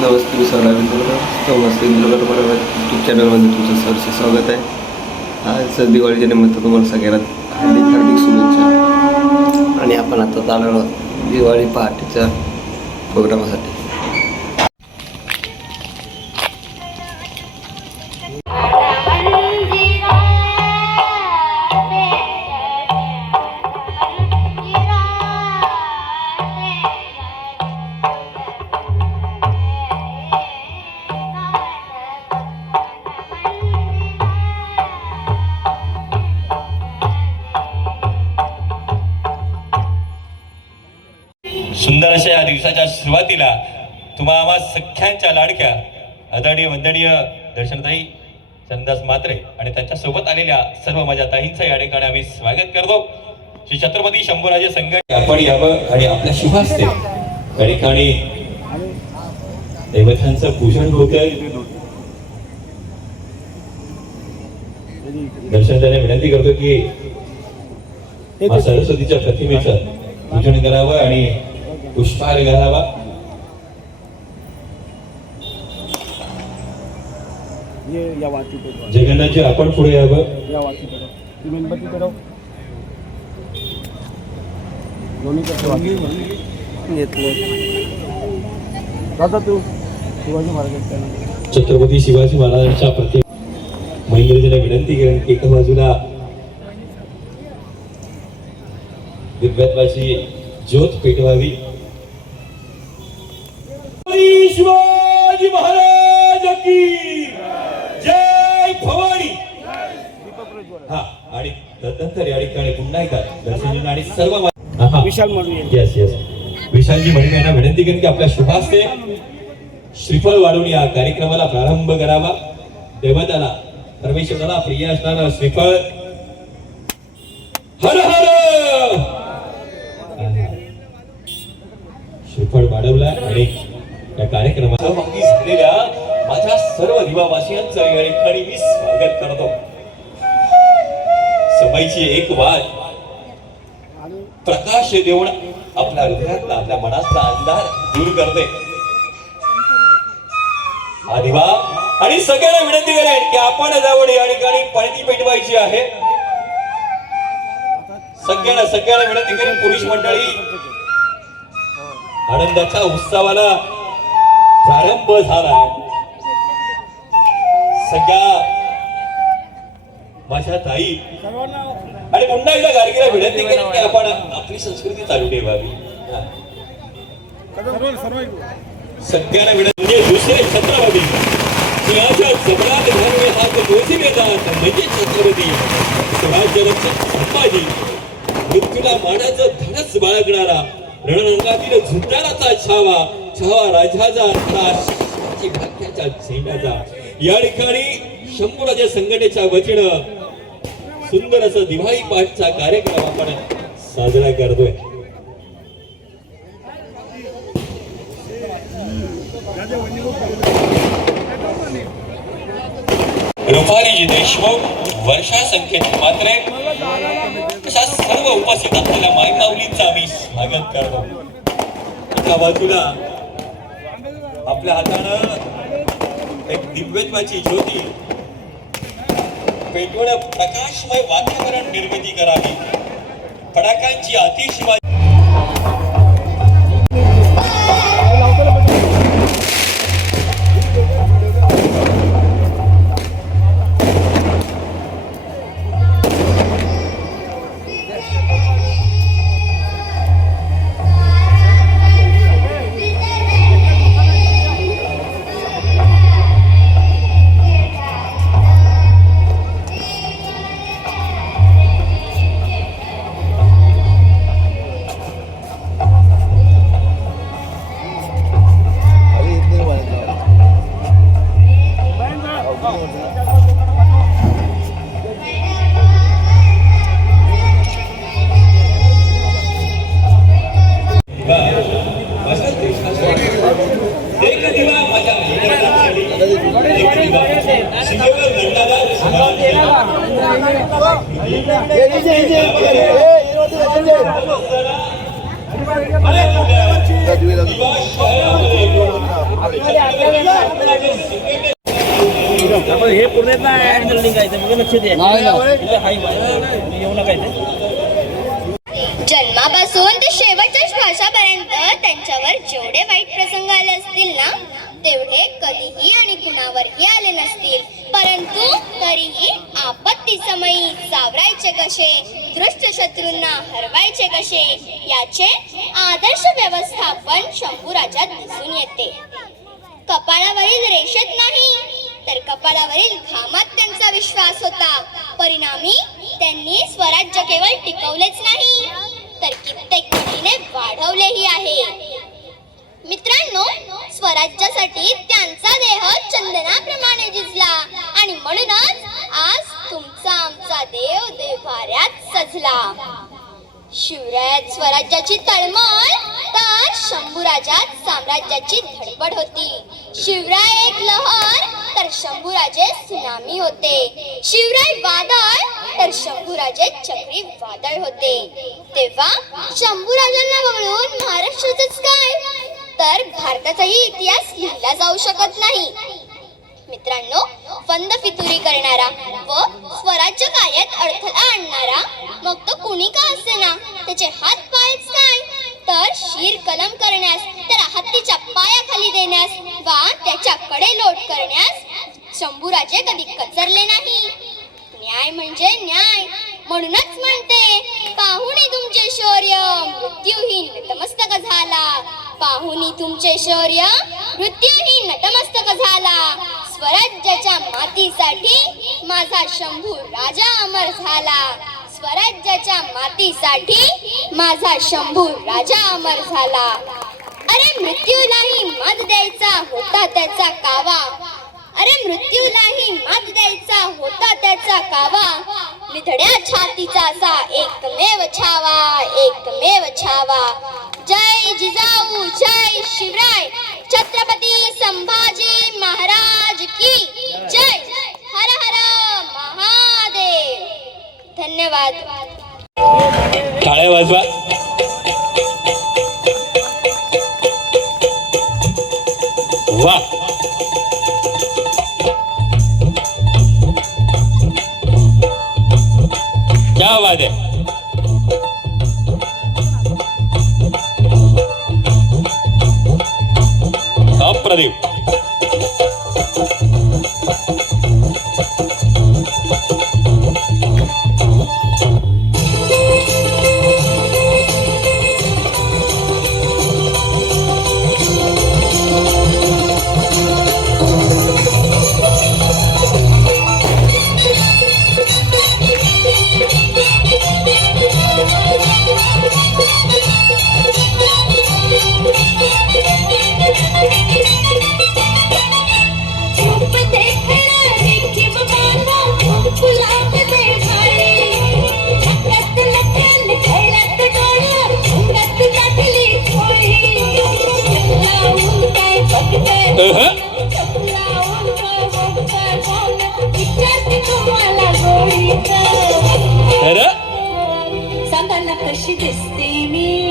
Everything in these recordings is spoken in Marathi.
नमस्ते मी सर इंदुरकर नमस्ते इंदुरकर बरोबर यूट्यूब चॅनलमध्ये तुमचं सरसे स्वागत आहे. आज दिवाळीच्या निमित्त तुम्हाला सगळ्यांना हार्दिक हार्दिक शुभेच्छा. आणि आपण आता आलेलो दिवाळी पहाटेच्या प्रोग्रामासाठी. सख्यांच्या लाडक्या आदरणीय वंदनीय दर्शनताई चंदास मात्रे आणि त्यांच्यासोबत आलेल्या सर्व माझ्या ताईंचं या ठिकाणी आम्ही स्वागत करतो. श्री छत्रपती शंभूराजे संघ आपण यावं आणि आपल्या शुभ असते या ठिकाणी देवतांचं पूजन होत दर्शन त्याने विनंती करतो की सरस्वतीच्या प्रतिमेचं पूजन करावं आणि पुष्पहार घालावा. ये या वाटी पे जाओ, जगन्नाथजी आपण पुढे यावं. या. ती मेणबत्ती दोन्ही. दादा तू शिवाजी महाराजांच्या छत्रपती शिवाजी महाराजांच्या प्रति महेंद्रजीला विनंती करेन की एका बाजूला दिव्यत्वाची ज्योत पेटवावी. शिवाजी महाराज की जय भवानी हा आणि तदनंतर या ठिकाणी पुन्हा एकदा दर्शनजींना आणि सर्व. विशाल म्हणू ये येस येस विशालजी म्हणून यांना विनंती करेन की आपल्या शुभास्ते श्रीफळ वाढवून या कार्यक्रमाला प्रारंभ करावा. देवताला परमेश्वराला प्रिय असणारा श्रीफळ. हर हर! श्रीफळ वाढवला आणि या झालेल्या माझ्या सर्व दिवावासियांचं या ठिकाणी मी स्वागत करतो. समयची एक वाट. प्रकाश देऊन आपल्या हृदयातला आपल्या मनातला अंधार दूर करते. हा आणि सगळ्यांना विनंती करेन की आपण जावड या ठिकाणी पळती पेटवायची आहे. सगळ्यांना सगळ्यांना विनंती करेन पुरुष मंडळी. आनंदाच्या उत्सवाला प्रारंभ झाला. सगळ्या माझ्या ताई. सर्वांना आणि पुन्हा एकदा गार्गीला विनंती करेन की आपण आपली संस्कृती चालू ठेवावी विनंती म्हणजे दुसरे छत्रपती. सिंहाच्या जबरात धर्मे हात येतात म्हणजे छत्रपती. मृत्यूला मानाचं धडच बाळगणारा. रणरंगातील झुंजाराचा छावा. छावा राजाचा या ठिकाणी शंभूराजे संघटनेच्या वतीनं सुंदर असं दिवाळी पाठचा कार्यक्रम आपण साजरा करतोय. रुपालीजी देशमुख वर्षा संख्येत मात्र अशा सर्व उपस्थित असलेल्या मायमाऊलींचं आम्ही स्वागत करतो. एका बाजूला आपल्या हातानं एक दिव्यत्वाची ज्योती पेटवण्या प्रकाशमय वातावरण निर्मिती करावी. फडाकांची अतिशिवाय जन्मापासून ते शेवटच्या श्वासापर्यंत त्यांच्यावर जेवढे वाईट प्रसंग आले असतील ना तेवढे कधीही आणि कुणावरही आले नसतील. परंतु तरीही आपत्ती समयी सावरायचे कसे दृष्ट शत्रूंना हरवायचे कसे याचे आदर्श व्यवस्थापन शंभूराजात दिसून येते. कपाळावरील रेषेत नाही तर कपाळावरील घामात त्यांचा विश्वास होता. परिणामी त्यांनी स्वराज्य केवळ टिकवलेच नाही तर कित्येक पटीने वाढवलेही आहे. मित्रांनो स्वराज्यासाठी त्यांचा देह चंदनाप्रमाणे झिजला आणि म्हणूनच आज तुमचा आमचा देव देवाऱ्यात सजला. शिवरायात स्वराज्याची तळमळ तर शंभूराजात साम्राज्याची धडपड होती. शिवराय एक लहर तर शंभूराजे सुनामी होते. शिवराय वादळ तर शंभूराजे चक्री वादळ होते. तेव्हा शंभूराजांना वगळून महाराष्ट्रातच काय? तर भारताचाही इतिहास लिहिला जाऊ शकत नाही. मित्रांनो फंद फितुरी करणारा व स्वराज्य कार्यात अडथळा आणणारा मग तो कुणी का असेना? त्याचे हात पायच काय? तर शीर कलम करण्यास तर हत्तीच्या पायाखाली देण्यास वा त्याच्याकडे लोट करण्यास शंभूराजे कधी कचरले नाही. न्याय म्हणजे न्याय म्हणूनच म्हणते पाहुणी तुमचे शौर्य मृत्यूहीन नतमस्तक झाला. पाहुणी तुमचे शौर्य मृत्यूहीन नतमस्तक झाला. स्वराज्याच्या मातीसाठी माझा शंभू राजा अमर झाला. स्वराज्याच्या मातीसाठी माझा शंभू राजा अमर झाला. अरे मृत्यूलाही मत द्यायचा होता त्याचा कावा. अरे मृत्यूलाही मत द्यायचा होता त्याचा कावा. मिथड्या छातीचा असा एकमेव छावा एकमेव छावा. जय जिजाऊ जय शिवराय. छत्रपती संभाजी महाराज की जय. हर हर महादेव. धन्यवाद. टाळ्या वाजवा. वा. क्या बात है सांगा ना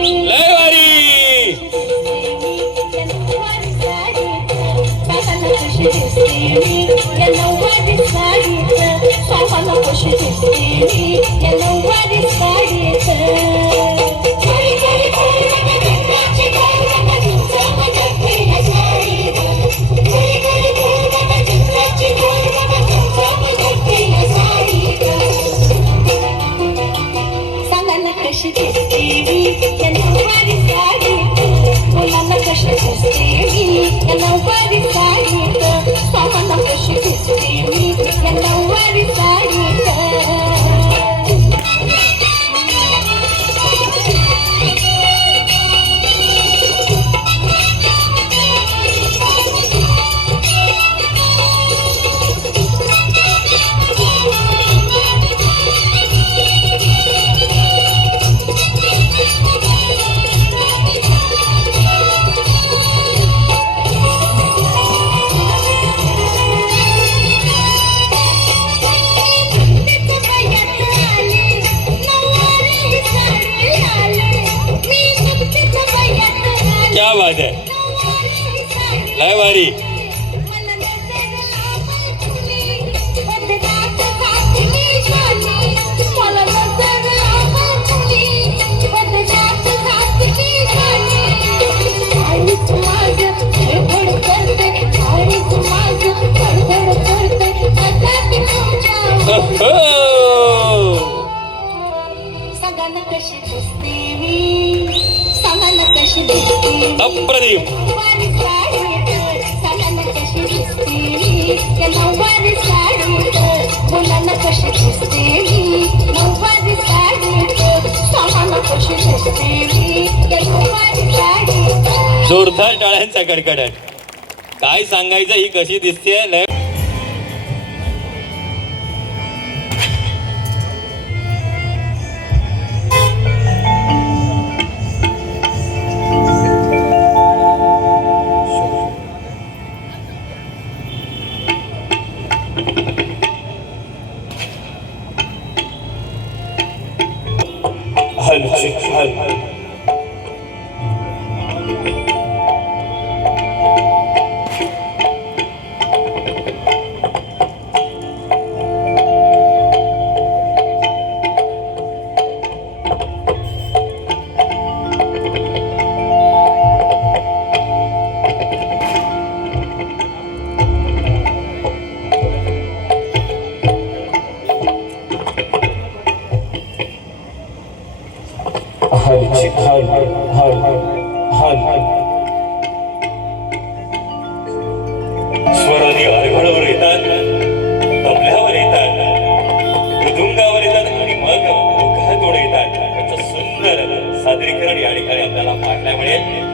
टाळ्यांचा कडकडाट. काय सांगायचं ही कशी दिसते लय सादरीकरण या ठिकाणी आपल्याला पाहायला मिळेल.